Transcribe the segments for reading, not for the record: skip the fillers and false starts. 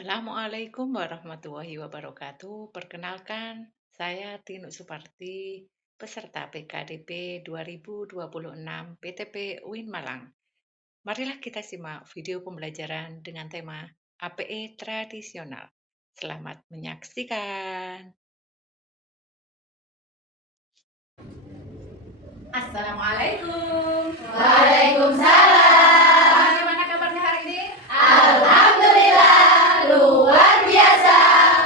Assalamualaikum warahmatullahi wabarakatuh. Perkenalkan, saya Tinuk Suparti, peserta PKDP 2026 PTP UIN Malang. Marilah kita simak video pembelajaran dengan tema APE tradisional. Selamat menyaksikan. Assalamualaikum. Waalaikumsalam. Bagaimana kabarnya hari ini? Alhamdulillah, luar biasa.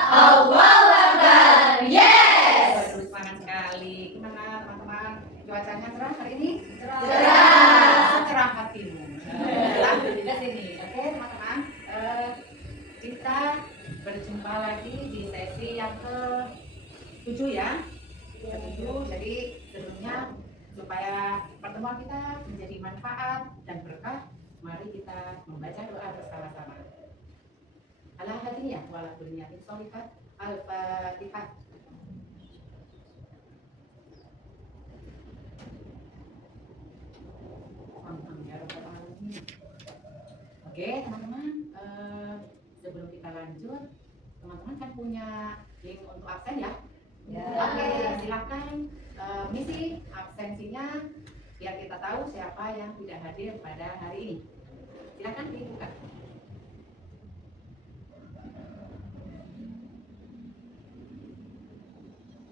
Allahu Akbar. Yes. Waduh, semangat sekali. Gimana teman-teman? Cuacanya cerah hari ini? Cerah. Cerah hatimu. Alhamdulillah sini. Oke, teman-teman. Kita berjumpa lagi di sesi yang ke-7 ya. Ke-7. Jadi sebelumnya supaya pertemuan kita menjadi manfaat dan berkah, mari kita membaca doa bersama-sama. Al-Hadiyah wala buniyatin sholihat. Al-Fatihah. Ya Rabbal Alamin. Oke teman-teman, sebelum kita lanjut, teman-teman kan punya link untuk absen ya? Ya. Oke, silakan misi absensinya biar kita tahu siapa yang tidak hadir pada hari ini. Silakan dibuka.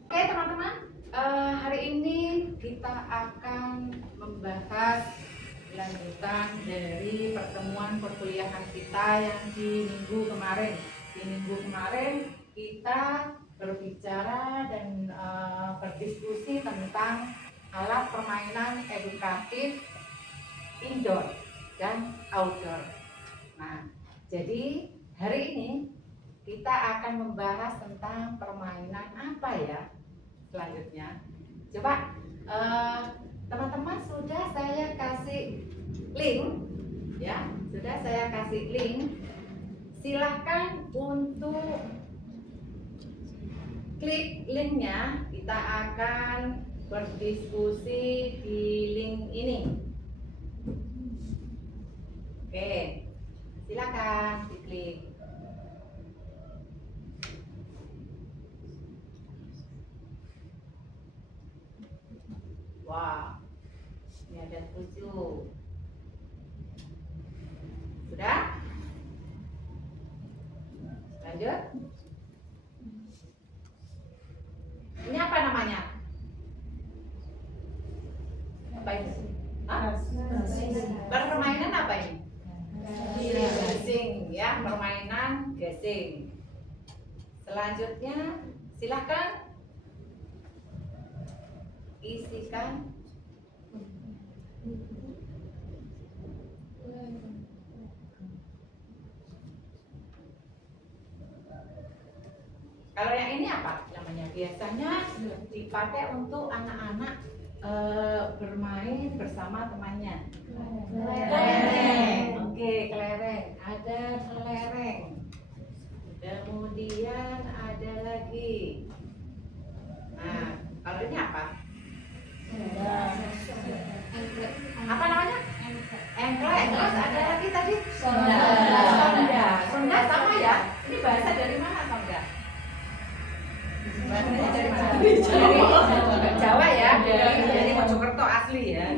Oke teman-teman, hari ini kita akan membahas lanjutan dari pertemuan perkuliahan kita yang di minggu kemarin. Di minggu kemarin kita berbicara dan berdiskusi tentang alat permainan edukatif indoor dan outdoor. Nah, jadi hari ini kita akan membahas tentang permainan apa ya selanjutnya. Coba teman-teman, sudah saya kasih link ya, sudah saya kasih link. Silahkan untuk klik linknya, kita akan berdiskusi di link ini. Oke, silakan diklik. Wah, ini ada 7. Sudah? Lanjut. Ini apa namanya? Apa ini? Hah? Permainan apa ini? Gasing ya, permainan gasing. Selanjutnya silakan isikan kalau yang ini apa namanya? Biasanya dipakai untuk anak-anak bermain bersama temannya. Kelereng. Oke, kelereng. Ada kelereng. Kemudian ada lagi. Nah, kalau ini apa? Apa namanya? Engklek. Terus ada lagi tadi? Sonda. Sonda. Sonda sama ya? Ini bahasa dari mana sonda? Bahasanya dari mana? Dari Jawa ya? Dari Mojokerto asli ya?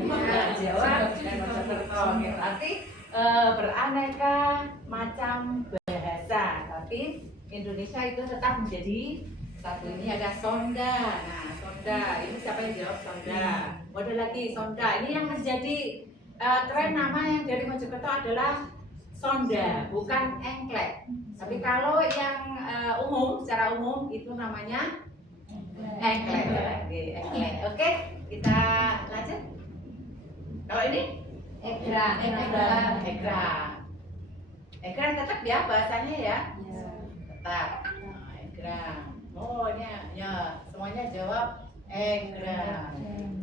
Jawa dan Mojokerto. Oke, berarti beraneka macam bahasa, tapi Indonesia itu tetap menjadi satu. Ini ada sonda. Nah, sonda. Ini siapa yang jawab sonda? Ada lagi sonda. Ini yang menjadi tren nama yang dari Mojokerto adalah sonda, bukan engklek. Tapi kalau yang umum, secara umum itu namanya engklek. Oke, engklek. Oke, kita lanjut. Kalau ini Egrang. egrang tetap ya bahasanya ya. Tetap. Egrang. Oh, ini ya, semuanya jawab egrang.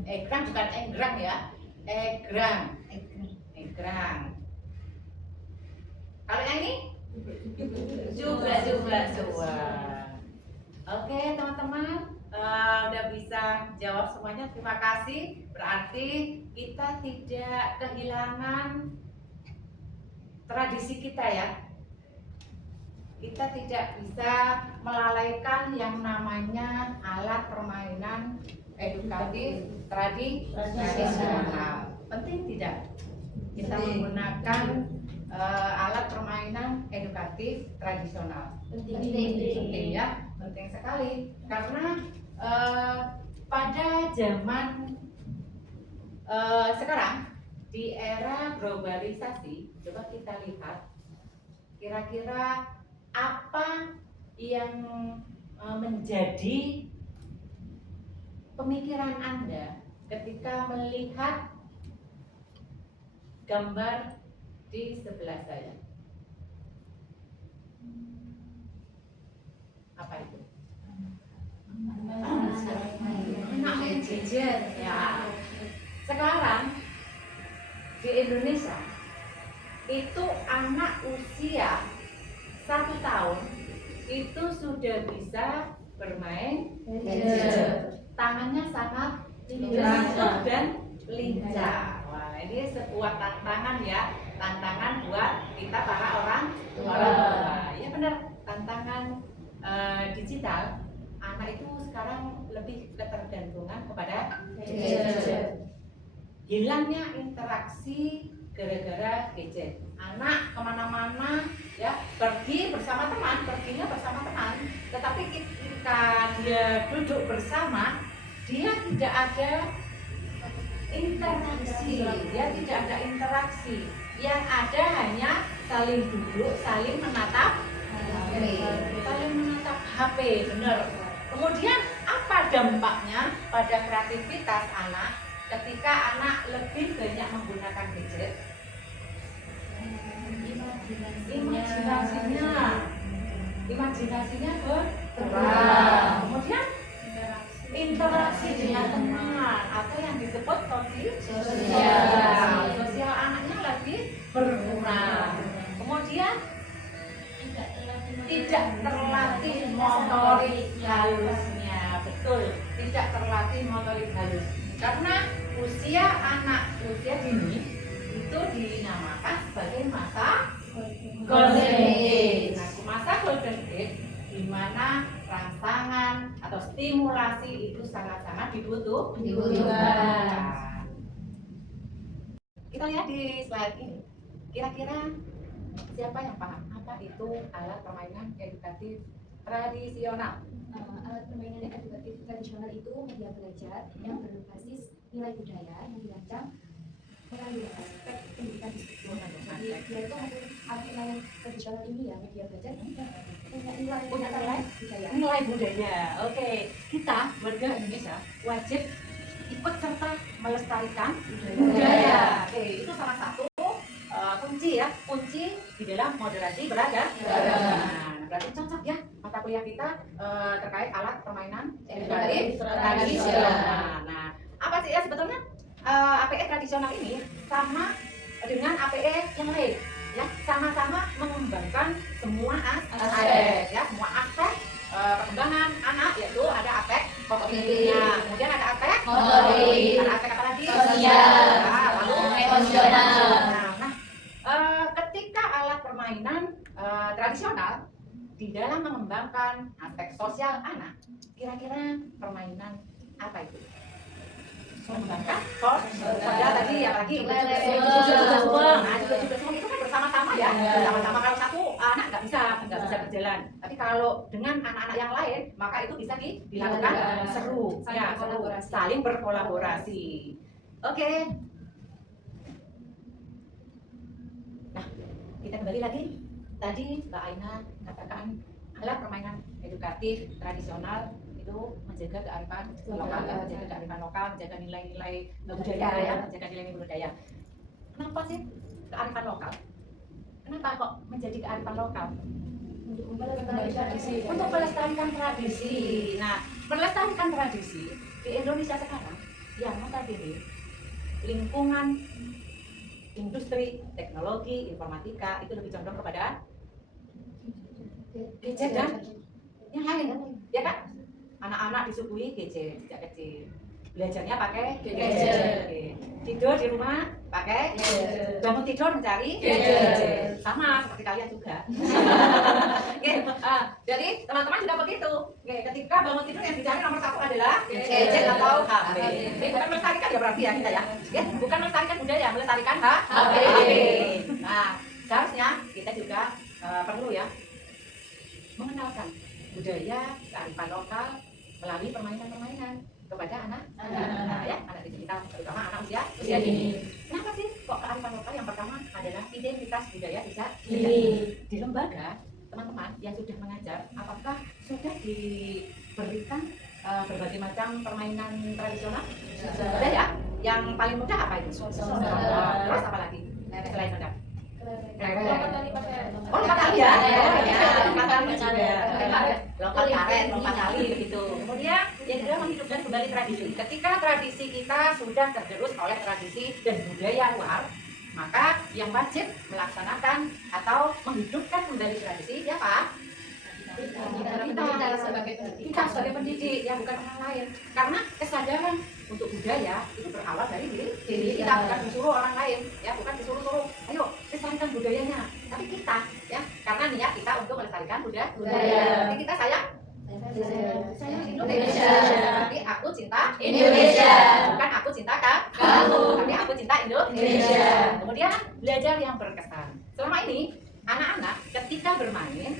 Egrang bukan enggrang ya. Egrang. Egrang. Kalau yang ini juga. Oke teman-teman, udah bisa jawab semuanya. Terima kasih. Berarti kita tidak kehilangan tradisi kita ya. kita tidak bisa melalaikan yang namanya alat permainan edukatif tradisional. Penting tidak kita menggunakan alat permainan edukatif tradisional? Penting ya, penting sekali karena pada zaman sekarang di era globalisasi, coba kita lihat kira-kira apa yang menjadi pemikiran Anda ketika melihat gambar di sebelah saya. Apa itu? Anak gadget ya. Sekarang di Indonesia itu anak usia 1 tahun itu sudah bisa bermain gadget. Tangannya sangat langsung dan lincah. Wah, ini sebuah tantangan ya, tantangan buat kita para orang tua. Ya benar, tantangan digital. Anak itu sekarang lebih ketergantungan kepada gadget. Hilangnya interaksi gara-gara gadget. Anak kemana-mana ya perginya bersama teman, tetapi ketika dia duduk bersama dia tidak ada interaksi, yang ada hanya saling duduk, saling menatap HP, benar. Kemudian apa dampaknya pada kreativitas anak ketika anak lebih banyak menggunakan gadget? Imajinasinya berkurang. Kemudian interaksi dengan teman atau yang disebut sosial anaknya lagi berkurang. Kemudian tidak terlatih motorik halusnya, betul, tidak terlatih motorik halus karena usia dini itu dinamakan sebagai masa golden age. Nah, masa golden age di mana rangsangan atau stimulasi itu sangat-sangat dibutuhkan. Kita lihat di slide ini. Kira-kira siapa yang paham apa itu alat permainan edukatif tradisional? Alat permainan edukatif tradisional itu media belajar yang berbasis nilai budaya yang dirancang melalui aspek pendidikan disiplin. Jadi dia itu alat permainan tradisional ini ya, media belajar punya nilai budaya. Oke, kita warga Indonesia wajib ikut serta melestarikan budaya. Oke, itu salah satu kunci di dalam moderasi beragam. Nah, berarti cocok ya mata kuliah kita terkait alat permainan edukatif tradisional. Nah, apa sih ya sebetulnya APE tradisional ini sama dengan APE yang lain ya, sama-sama mengembangkan semua aspek ya, semua aspek perkembangan anak, yaitu ada aspek kognitifnya, kemudian ada aspek motorik, ada aspek apa lagi? Sosial, lalu emosional. Ketika alat permainan tradisional di dalam mengembangkan aspek sosial anak, kira-kira permainan apa itu? Mengembangkan sosial tadi apalagi juga itu kan bersama-sama ya, bersama-sama. Kalau satu anak nggak bisa berjalan, tapi kalau dengan anak-anak yang lain maka itu bisa dilakukan seru, saling berkolaborasi. Oke. Nah, kita kembali lagi. Tadi Mbak Aina katakan alat permainan edukatif tradisional itu menjaga kearifan lokal, menjaga nilai-nilai budaya ya, menjaga nilai-nilai budaya. Kenapa sih kearifan lokal? Kenapa kok menjadi kearifan lokal? Untuk melestarikan tradisi. Nah, melestarikan tradisi di Indonesia sekarang yang notabene lingkungan industri, teknologi, informatika itu lebih condong kepada gadget dan yang lain, ya kan? Anak-anak disuguhi gadget sejak kecil, belajarnya pakai gadget. Tidur di rumah pakai bangun tidur mencari sama seperti kalian juga. Jadi teman-teman sudah begitu. Ketika bangun tidur yang dicari nomor satu adalah gadget atau HP. Ini bukan melestarikan ya berarti ya kita ya. Bukan melestarikan budaya, melestarikan HP. Nah, seharusnya kita juga perlu ya mengenalkan budaya kearifan lokal melalui permainan-permainan kepada anak ya, anak didik kita, terutama anak usia dini. Kenapa sih kok kearifan lokal? Yang pertama adalah identitas budaya bisa di lembaga teman-teman yang sudah mengajar, apakah sudah diberikan berbagai macam permainan tradisional? Sudah ya. Yang paling mudah apa itu? Terus apa lagi selain sondak? Lompat tali ya. Lompat tali juga. Lompat karet, lompat tali begitu. Kemudian yang kedua menghidupkan kembali tradisi. Ketika tradisi kita sudah tergerus oleh tradisi dan budaya luar, maka yang wajib melaksanakan atau menghidupkan kembali tradisi siapa? Kita sebagai pendidik ya, bukan orang lain. Karena kesadaran untuk budaya itu berawal dari diri kita, bukan disuruh orang lain ya, bukan disuruh-suruh ayo lestarikan budayanya, tapi kita ya, karena niat kita untuk melestarikan budaya. Jadi kita sayang Indonesia. Tapi aku cinta Indonesia, bukan aku cinta kamu, tapi aku cinta Indonesia. Kemudian belajar yang berkesan. Selama ini anak-anak ketika bermain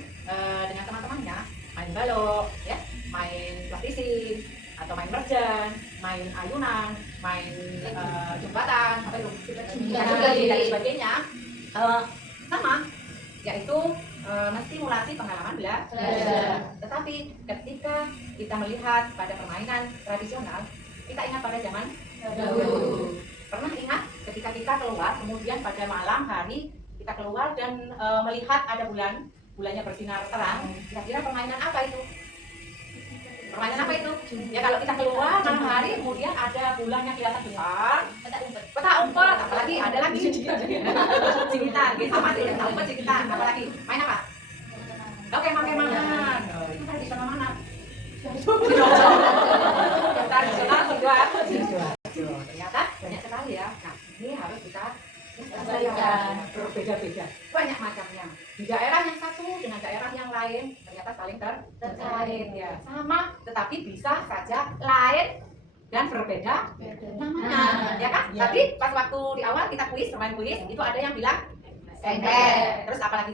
dengan teman-temannya, main balok ya, main plastisi atau main merjan, main ayunan, main jembatan, apa itu, dan sebagainya, sama, yaitu menstimulasi pengalaman belajar. Tetapi ketika kita melihat pada permainan tradisional, kita ingat pada zaman dahulu. Pernah ingat ketika kita keluar, kemudian pada malam hari kita keluar dan melihat ada bulannya bersinar terang, kira-kira permainan apa itu? Permainan apa itu? Ya kalau kita keluar malam hari, kemudian ada bulannya kelihatan besar, petak umpet, apalagi ada lagi cikitan, sama sih, petak umpet cikitan, apalagi main apa? Oke, kemang-kemangan. Itu tradisional mana? Tradisional Sidoarjo. Ternyata banyak sekali ya. Nah, ini harus kita berbeda-beda, banyak macamnya. Di daerah yang satu dengan daerah yang lain ternyata saling terkait ya, sama tetapi bisa saja lain dan berbeda namanya ya kan. Tadi pas waktu di awal kita bermain kuis itu ada yang bilang sender, terus apa lagi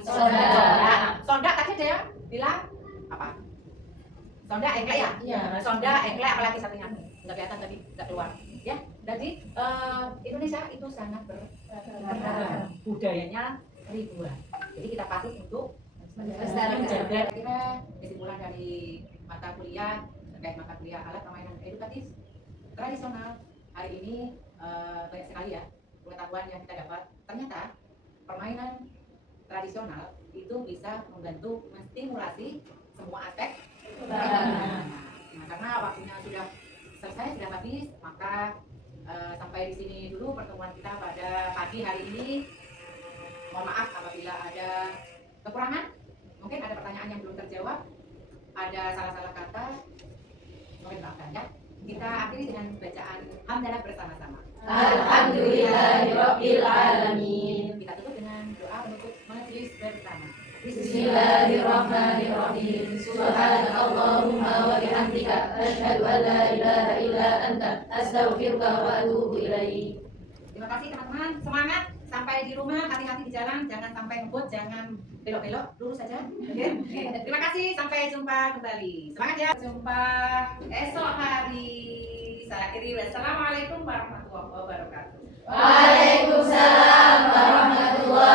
sonda tadi ada yang bilang apa, sonda engklek ya, sonda engklek apa lagi satunya nggak kelihatan tadi, nggak keluar ya. Jadi Indonesia itu sangat beragam, budayanya ribuan. Jadi kita patut untuk menjaga. Kira kesimpulan dari mata kuliah terkait mata kuliah alat permainan edukatif tradisional hari ini, banyak sekali ya pengetahuan yang kita dapat. Ternyata permainan tradisional itu bisa membantu menstimulasi semua aspek. Nah, karena waktunya sudah selesai, sudah habis, maka sampai di sini dulu pertemuan kita pada pagi hari ini. Mohon maaf apabila ada kekurangan, mungkin ada pertanyaan yang belum terjawab, ada salah-salah kata, mohon maafkan ya. Kita akhiri dengan bacaan hamdalah bersama-sama. Alhamdulillahirabbil alamin. Kita tutup dengan doa penutup majelis bersama. Bismillahirrahmanirrahim. Subhanakallahumma wa bihamdika asyhadu an la ilaha illa anta astaghfiruka wa atubu ilaik. Terima kasih teman-teman, semangat sampai di rumah, hati-hati di jalan, jangan sampai ngebut, jangan belok-belok, lurus saja. Okay? Terima kasih, sampai jumpa kembali. Semangat ya, jumpa esok hari. Saya akhiri, wassalamualaikum warahmatullahi wabarakatuh. Waalaikumsalam warahmatullahi